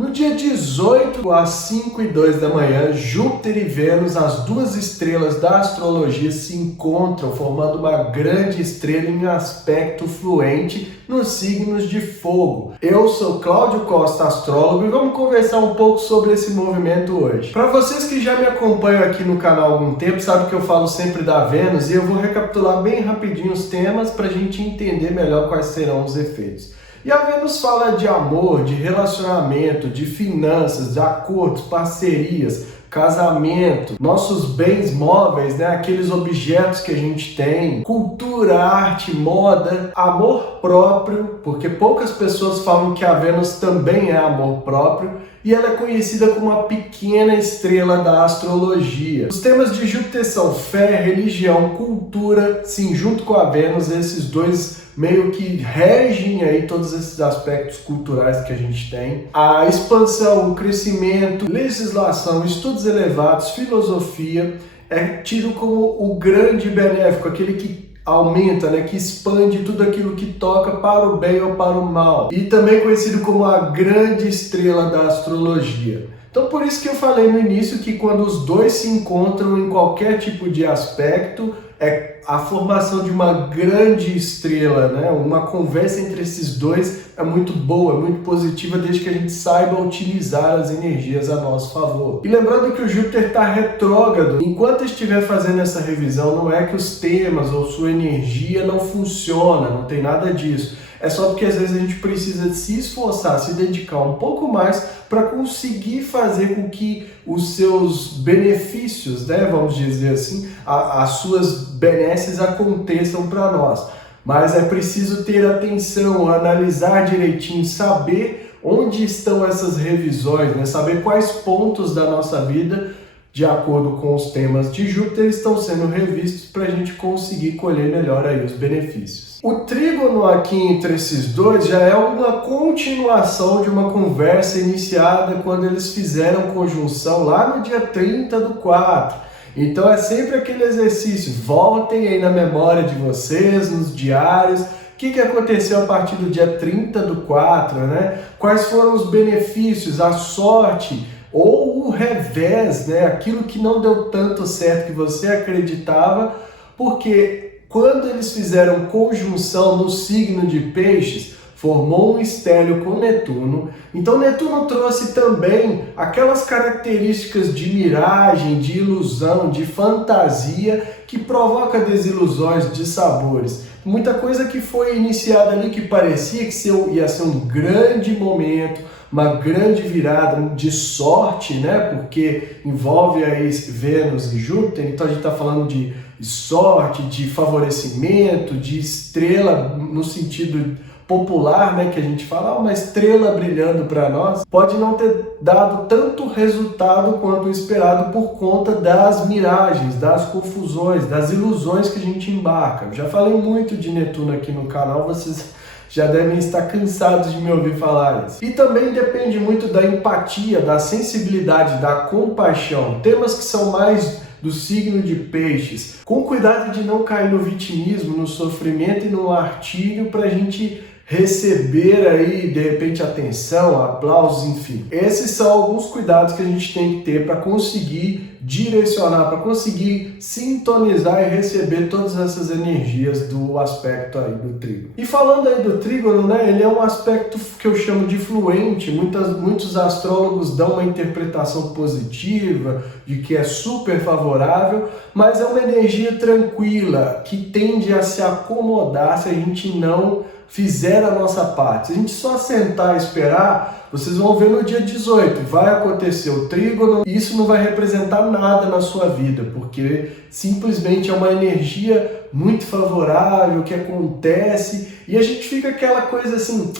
No dia 18, às 5:02 da manhã, Júpiter e Vênus, as duas estrelas da astrologia, se encontram, formando uma grande estrela em aspecto fluente nos signos de fogo. Eu sou Cláudio Costa, astrólogo, e vamos conversar um pouco sobre esse movimento hoje. Para vocês que já me acompanham aqui no canal há algum tempo, sabem que eu falo sempre da Vênus, e eu vou recapitular bem rapidinho os temas para a gente entender melhor quais serão os efeitos. E a Vênus fala de amor, de relacionamento, de finanças, de acordos, parcerias, casamento, nossos bens móveis, né? Aqueles objetos que a gente tem, cultura, arte, moda, amor próprio, porque poucas pessoas falam que a Vênus também é amor próprio, e ela é conhecida como uma pequena estrela da astrologia. Os temas de Júpiter são fé, religião, cultura, sim, junto com a Vênus, esses dois meio que regem aí todos esses aspectos culturais que a gente tem. A expansão, o crescimento, legislação, estudos elevados, filosofia, é tido como o grande benéfico, aquele que aumenta, né, que expande tudo aquilo que toca para o bem ou para o mal. E também conhecido como a grande estrela da astrologia. Então por isso que eu falei no início que quando os dois se encontram em qualquer tipo de aspecto, é a formação de uma grande estrela, né? Uma conversa entre esses dois é muito boa, é muito positiva, desde que a gente saiba utilizar as energias a nosso favor. E lembrando que o Júpiter está retrógrado, enquanto estiver fazendo essa revisão, não é que os temas ou sua energia não funciona, não tem nada disso. É só porque às vezes a gente precisa se esforçar, se dedicar um pouco mais para conseguir fazer com que os seus benefícios, né, vamos dizer assim, as suas benesses aconteçam para nós. Mas é preciso ter atenção, analisar direitinho, saber onde estão essas revisões, né, saber quais pontos da nossa vida, de acordo com os temas de Júpiter, estão sendo revistos para a gente conseguir colher melhor aí os benefícios. O trígono aqui entre esses dois já é uma continuação de uma conversa iniciada quando eles fizeram conjunção lá no dia 30/4. Então é sempre aquele exercício, voltem aí na memória de vocês, nos diários, o que aconteceu a partir do dia 30/4, né? Quais foram os benefícios, a sorte, ou o revés, né? Aquilo que não deu tanto certo que você acreditava, porque quando eles fizeram conjunção no signo de Peixes, formou um estélio com Netuno. Então Netuno trouxe também aquelas características de miragem, de ilusão, de fantasia que provoca desilusões, de sabores. Muita coisa que foi iniciada ali que parecia que ia ser um grande momento, uma grande virada de sorte, né? Porque envolve aí Vênus e Júpiter, então a gente está falando de sorte, de favorecimento, de estrela no sentido popular, né, que a gente fala, uma estrela brilhando para nós, pode não ter dado tanto resultado quanto o esperado por conta das miragens, das confusões, das ilusões que a gente embarca. Eu já falei muito de Netuno aqui no canal, vocês já devem estar cansados de me ouvir falar isso. E também depende muito da empatia, da sensibilidade, da compaixão, temas que são mais do signo de Peixes, com cuidado de não cair no vitimismo, no sofrimento e no martírio para a gente receber aí, de repente, atenção, aplausos, enfim. Esses são alguns cuidados que a gente tem que ter para conseguir direcionar, para conseguir sintonizar e receber todas essas energias do aspecto aí do trígono. E falando aí do trígono, né, ele é um aspecto que eu chamo de fluente. Muitos astrólogos dão uma interpretação positiva, de que é super favorável, mas é uma energia tranquila, que tende a se acomodar se a gente não fizer a nossa parte. Se a gente só sentar e esperar, vocês vão ver no dia 18, vai acontecer o trígono e isso não vai representar nada na sua vida, porque simplesmente é uma energia muito favorável que acontece e a gente fica aquela coisa assim,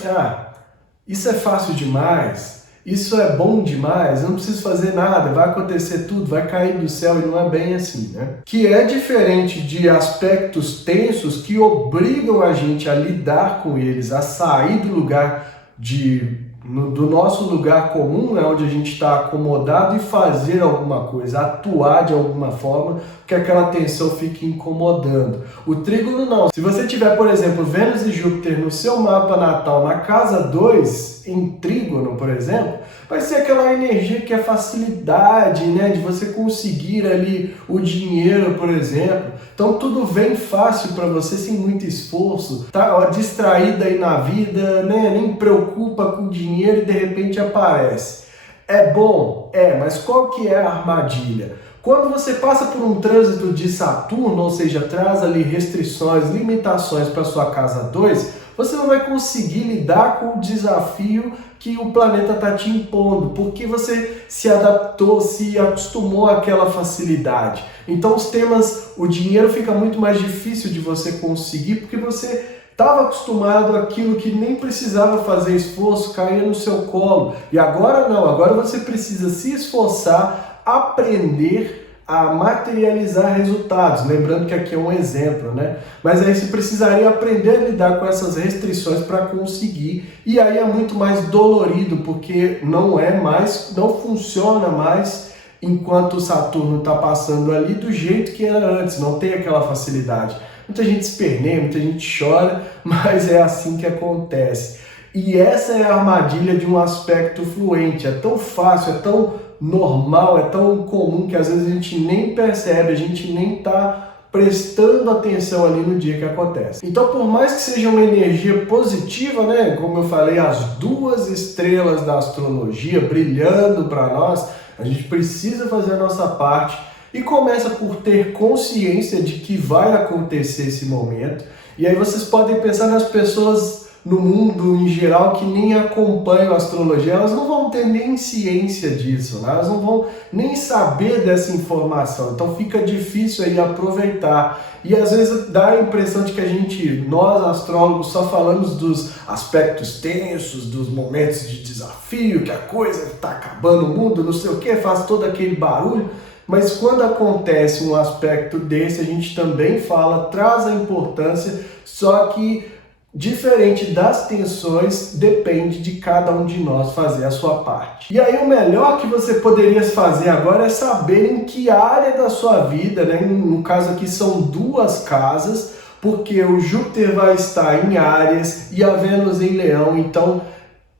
isso é fácil demais, isso é bom demais, eu não preciso fazer nada, vai acontecer tudo, vai cair do céu, e não é bem assim, né? Que é diferente de aspectos tensos que obrigam a gente a lidar com eles, a sair do lugar do nosso lugar comum, né, onde a gente está acomodado, e fazer alguma coisa, atuar de alguma forma, que aquela tensão fique incomodando. O trígono não. Se você tiver, por exemplo, Vênus e Júpiter no seu mapa natal, na casa 2, em trígono, por exemplo, vai ser aquela energia que é facilidade, né, de você conseguir ali o dinheiro, por exemplo. Então tudo vem fácil para você, sem muito esforço, tá distraída aí na vida, né, nem preocupa com dinheiro e de repente aparece. É bom? É, mas qual que é a armadilha? Quando você passa por um trânsito de Saturno, ou seja, traz ali restrições, limitações para sua casa 2, você não vai conseguir lidar com o desafio que o planeta está te impondo, porque você se adaptou, se acostumou àquela facilidade. Então os temas, o dinheiro fica muito mais difícil de você conseguir, porque você estava acostumado àquilo que nem precisava fazer esforço, caía no seu colo. E agora não, agora você precisa se esforçar, aprender a materializar resultados, lembrando que aqui é um exemplo, né? Mas aí você precisaria aprender a lidar com essas restrições para conseguir, e aí é muito mais dolorido, porque não funciona mais enquanto o Saturno está passando ali do jeito que era antes, não tem aquela facilidade. Muita gente esperneia, muita gente chora, mas é assim que acontece. E essa é a armadilha de um aspecto fluente, é tão fácil, é tão normal, é tão comum que às vezes a gente nem percebe, a gente nem está prestando atenção ali no dia que acontece. Então, por mais que seja uma energia positiva, né, como eu falei, as 2 estrelas da astrologia brilhando para nós, a gente precisa fazer a nossa parte e começa por ter consciência de que vai acontecer esse momento. E aí vocês podem pensar nas pessoas no mundo em geral que nem acompanham a astrologia, elas não vão ter nem ciência disso, né? Elas não vão nem saber dessa informação, então fica difícil aí aproveitar. E às vezes dá a impressão de que nós astrólogos, só falamos dos aspectos tensos, dos momentos de desafio, que a coisa está acabando, o mundo, não sei o que, faz todo aquele barulho. Mas quando acontece um aspecto desse, a gente também fala, traz a importância, só que diferente das tensões, depende de cada um de nós fazer a sua parte. E aí o melhor que você poderia fazer agora é saber em que área da sua vida, né? No caso aqui são 2 casas, porque o Júpiter vai estar em Áries e a Vênus em Leão, então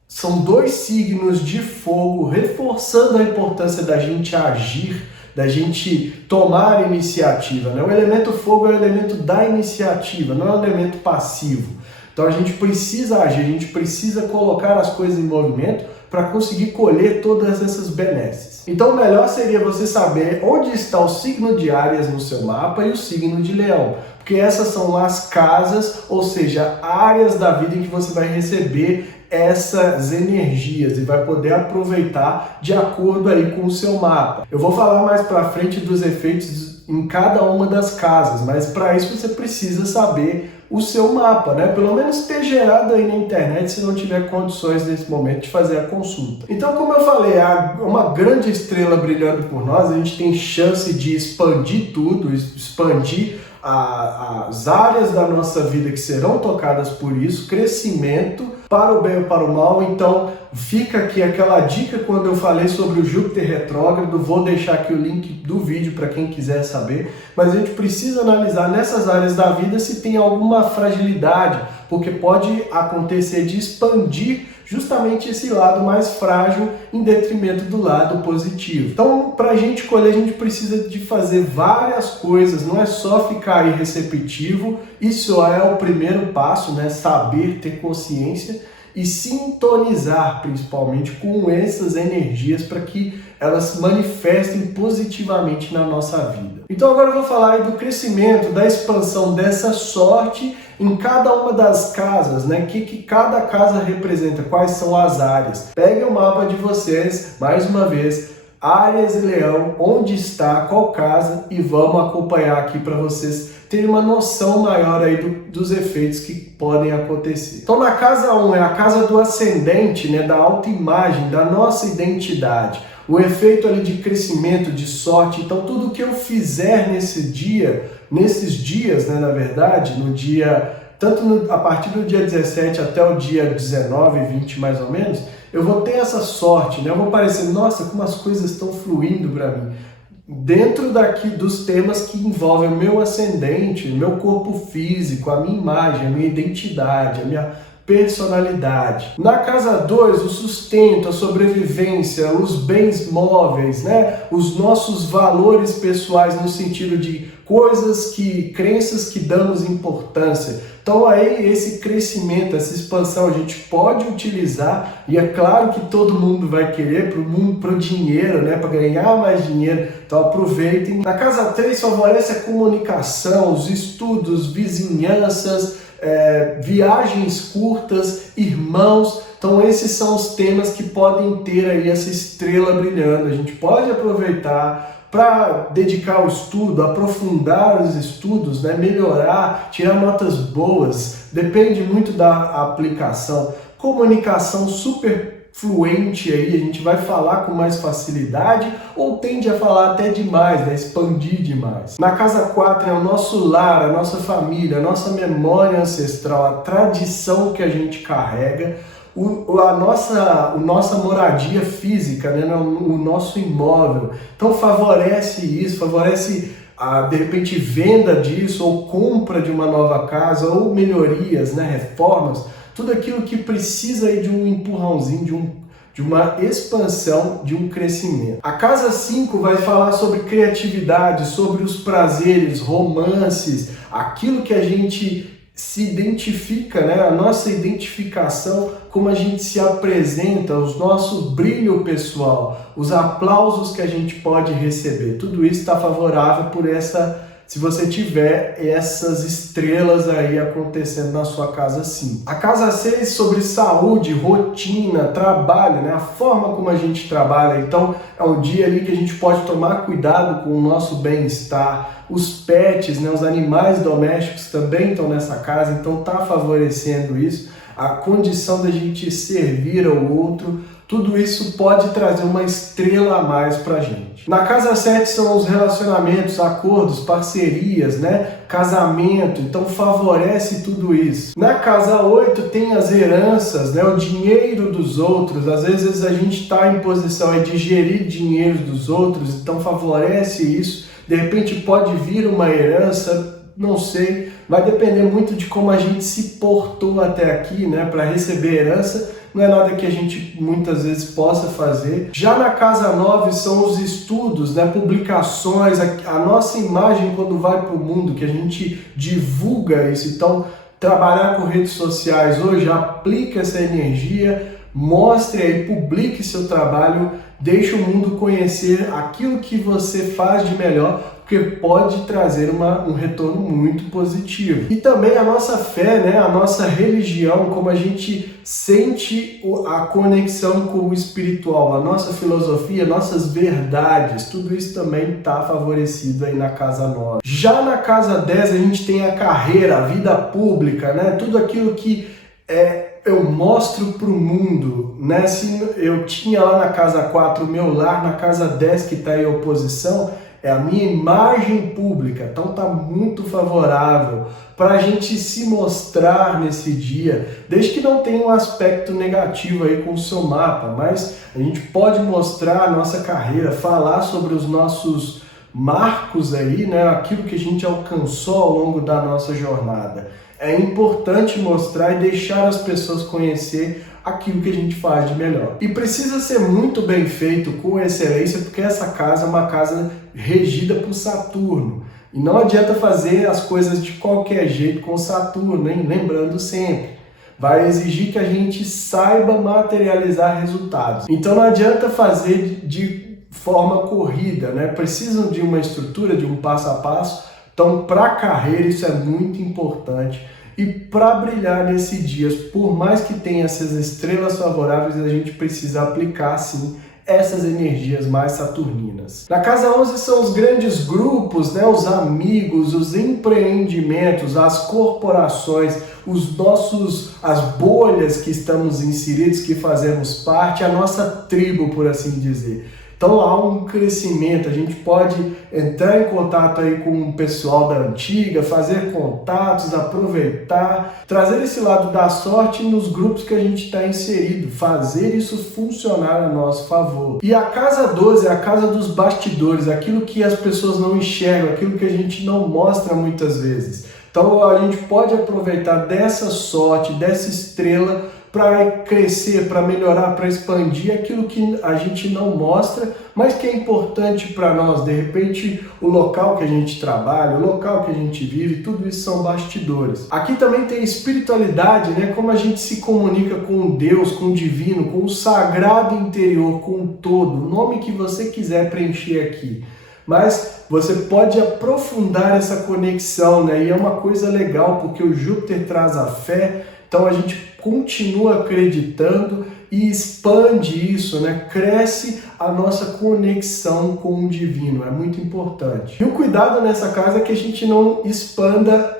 são 2 signos de fogo, reforçando a importância da gente agir, da gente tomar iniciativa, né? O elemento fogo é o elemento da iniciativa, não é um elemento passivo. Então a gente precisa agir, a gente precisa colocar as coisas em movimento para conseguir colher todas essas benesses. Então o melhor seria você saber onde está o signo de Áries no seu mapa e o signo de Leão, porque essas são as casas, ou seja, áreas da vida em que você vai receber essas energias e vai poder aproveitar de acordo aí com o seu mapa. Eu vou falar mais para frente dos efeitos em cada uma das casas, mas para isso você precisa saber o seu mapa, né? Pelo menos ter gerado aí na internet, se não tiver condições nesse momento de fazer a consulta. Então, como eu falei, uma grande estrela brilhando por nós, a gente tem chance de expandir tudo, expandir as áreas da nossa vida que serão tocadas por isso, crescimento para o bem ou para o mal. Então fica aqui aquela dica quando eu falei sobre o Júpiter retrógrado, vou deixar aqui o link do vídeo para quem quiser saber, mas a gente precisa analisar nessas áreas da vida se tem alguma fragilidade, porque pode acontecer de expandir justamente esse lado mais frágil em detrimento do lado positivo. Então, para a gente colher, a gente precisa de fazer várias coisas, não é só ficar aí receptivo, isso é o primeiro passo, né? Saber, ter consciência e sintonizar principalmente com essas energias para que elas manifestem positivamente na nossa vida. Então agora eu vou falar aí do crescimento, da expansão dessa sorte em cada uma das casas, né? O que cada casa representa, quais são as áreas. Peguem o mapa de vocês, mais uma vez, Áries e Leão, onde está, qual casa, e vamos acompanhar aqui para vocês terem uma noção maior aí dos efeitos que podem acontecer. Então na casa 1 é a casa do ascendente, né? Da autoimagem, da nossa identidade. O efeito ali de crescimento, de sorte. Então tudo que eu fizer nesses dias, né, na verdade, no dia, a partir do dia 17 até o dia 19, 20 mais ou menos, eu vou ter essa sorte, né? Eu vou parecer, nossa, como as coisas estão fluindo para mim. Dentro dos temas que envolvem o meu ascendente, o meu corpo físico, a minha imagem, a minha identidade, a minha personalidade. Na casa 2, o sustento, a sobrevivência, os bens móveis, né? Os nossos valores pessoais no sentido de coisas crenças que damos importância. Então aí esse crescimento, essa expansão a gente pode utilizar, e é claro que todo mundo vai querer para o dinheiro, né? Para ganhar mais dinheiro, então aproveitem. Na casa 3 favorece a comunicação, os estudos, vizinhanças, viagens curtas, irmãos. Então esses são os temas que podem ter aí essa estrela brilhando. A gente pode aproveitar para dedicar ao estudo, aprofundar os estudos, né? Melhorar, tirar notas boas, depende muito da aplicação. Comunicação super fluente aí, a gente vai falar com mais facilidade ou tende a falar até demais, né? Expandir demais. Na casa 4 é o nosso lar, a nossa família, a nossa memória ancestral, a tradição que a gente carrega, a nossa moradia física, né? O nosso imóvel. Então favorece isso, favorece de repente venda disso, ou compra de uma nova casa, ou melhorias, né? Reformas, tudo aquilo que precisa aí de um empurrãozinho, de uma expansão, de um crescimento. A casa 5 vai falar sobre criatividade, sobre os prazeres, romances, aquilo que a gente se identifica, né? A nossa identificação, como a gente se apresenta, os nossos brilho pessoal, os aplausos que a gente pode receber. Tudo isso está favorável por se você tiver essas estrelas aí acontecendo na sua casa 5. A casa 6 sobre saúde, rotina, trabalho, né? A forma como a gente trabalha. Então é um dia ali que a gente pode tomar cuidado com o nosso bem-estar. Os pets, né? Os animais domésticos também estão nessa casa, então está favorecendo isso. A condição da gente servir ao outro, tudo isso pode trazer uma estrela a mais para a gente. Na casa 7 são os relacionamentos, acordos, parcerias, né? Casamento, então favorece tudo isso. Na casa 8 tem as heranças, né? O dinheiro dos outros. Às vezes a gente está em posição de gerir dinheiro dos outros, então favorece isso. De repente pode vir uma herança, não sei, vai depender muito de como a gente se portou até aqui, né? Para receber herança, não é nada que a gente muitas vezes possa fazer. Já na casa 9 são os estudos, né? Publicações, a nossa imagem quando vai para o mundo, que a gente divulga isso. Então, trabalhar com redes sociais hoje, aplica essa energia, mostre aí, publique seu trabalho, deixe o mundo conhecer aquilo que você faz de melhor, porque pode trazer um retorno muito positivo. E também a nossa fé, né? A nossa religião, como a gente sente a conexão com o espiritual, a nossa filosofia, nossas verdades, tudo isso também está favorecido aí na casa 9. Já na casa 10 a gente tem a carreira, a vida pública, né? Tudo aquilo que eu mostro para o mundo, né? Se eu tinha lá na casa 4 o meu lar, na casa 10 que está em oposição, é a minha imagem pública. Então está muito favorável para a gente se mostrar nesse dia, desde que não tenha um aspecto negativo aí com o seu mapa, mas a gente pode mostrar a nossa carreira, falar sobre os nossos marcos aí, né? Aquilo que a gente alcançou ao longo da nossa jornada. É importante mostrar e deixar as pessoas conhecer aquilo que a gente faz de melhor. E precisa ser muito bem feito, com excelência, porque essa casa é uma casa regida por Saturno. E não adianta fazer as coisas de qualquer jeito com Saturno, hein? Lembrando sempre, vai exigir que a gente saiba materializar resultados. Então não adianta fazer de forma corrida, né? Precisam de uma estrutura, de um passo a passo. Então, para a carreira, isso é muito importante. E para brilhar nesse dia, por mais que tenha essas estrelas favoráveis, a gente precisa aplicar, sim, essas energias mais saturninas. Na casa 11 são os grandes grupos, né? Os amigos, os empreendimentos, as corporações, as bolhas que estamos inseridos, que fazemos parte, a nossa tribo, por assim dizer. Então há um crescimento, a gente pode entrar em contato aí com o pessoal da antiga, fazer contatos, aproveitar, trazer esse lado da sorte nos grupos que a gente está inserido, fazer isso funcionar a nosso favor. E a casa 12 é a casa dos bastidores, aquilo que as pessoas não enxergam, aquilo que a gente não mostra muitas vezes. Então a gente pode aproveitar dessa sorte, dessa estrela, para crescer, para melhorar, para expandir aquilo que a gente não mostra, mas que é importante para nós. De repente, o local que a gente trabalha, o local que a gente vive, tudo isso são bastidores. Aqui também tem espiritualidade, né? Como a gente se comunica com Deus, com o divino, com o sagrado interior, com o todo, o nome que você quiser preencher aqui. Mas você pode aprofundar essa conexão, né? E é uma coisa legal, porque o Júpiter traz a fé, então a gente continua acreditando e expande isso, né? Cresce a nossa conexão com o divino, é muito importante. E o cuidado nessa casa é que a gente não expanda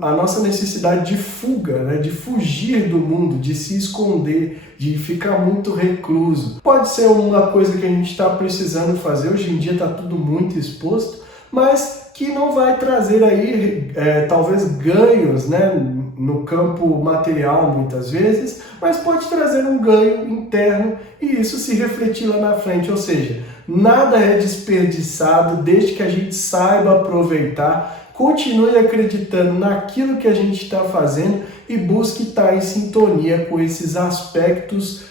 a nossa necessidade de fuga, né? De fugir do mundo, de se esconder, de ficar muito recluso. Pode ser uma coisa que a gente está precisando fazer, hoje em dia está tudo muito exposto, mas que não vai trazer aí talvez ganhos, né, no campo material muitas vezes, mas pode trazer um ganho interno e isso se refletir lá na frente, ou seja, nada é desperdiçado desde que a gente saiba aproveitar, continue acreditando naquilo que a gente está fazendo e busque estar em sintonia com esses aspectos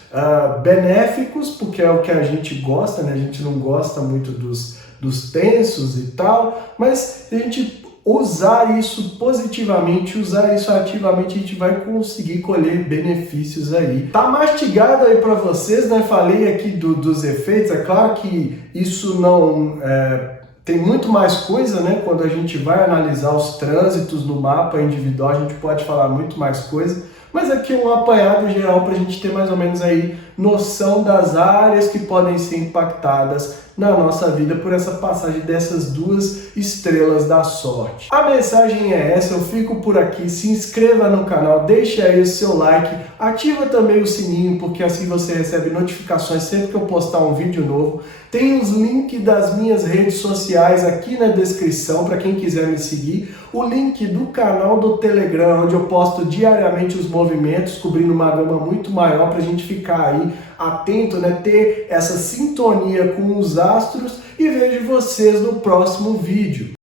benéficos, porque é o que a gente gosta, né? A gente não gosta muito dos tensos e tal, mas a gente usar isso positivamente, usar isso ativamente, a gente vai conseguir colher benefícios aí. Tá mastigado aí para vocês, né? Falei aqui dos efeitos, é claro que isso não... tem muito mais coisa, né? Quando a gente vai analisar os trânsitos no mapa individual, a gente pode falar muito mais coisa, mas aqui é um apanhado geral para a gente ter mais ou menos aí noção das áreas que podem ser impactadas na nossa vida por essa passagem dessas duas estrelas da sorte. A mensagem é essa, eu fico por aqui, se inscreva no canal, deixe aí o seu like, ativa também o sininho, porque assim você recebe notificações sempre que eu postar um vídeo novo. Tem os links das minhas redes sociais aqui na descrição para quem quiser me seguir, o link do canal do Telegram, onde eu posto diariamente os movimentos, cobrindo uma gama muito maior para a gente ficar aí atento, né, ter essa sintonia com os astros, e vejo vocês no próximo vídeo.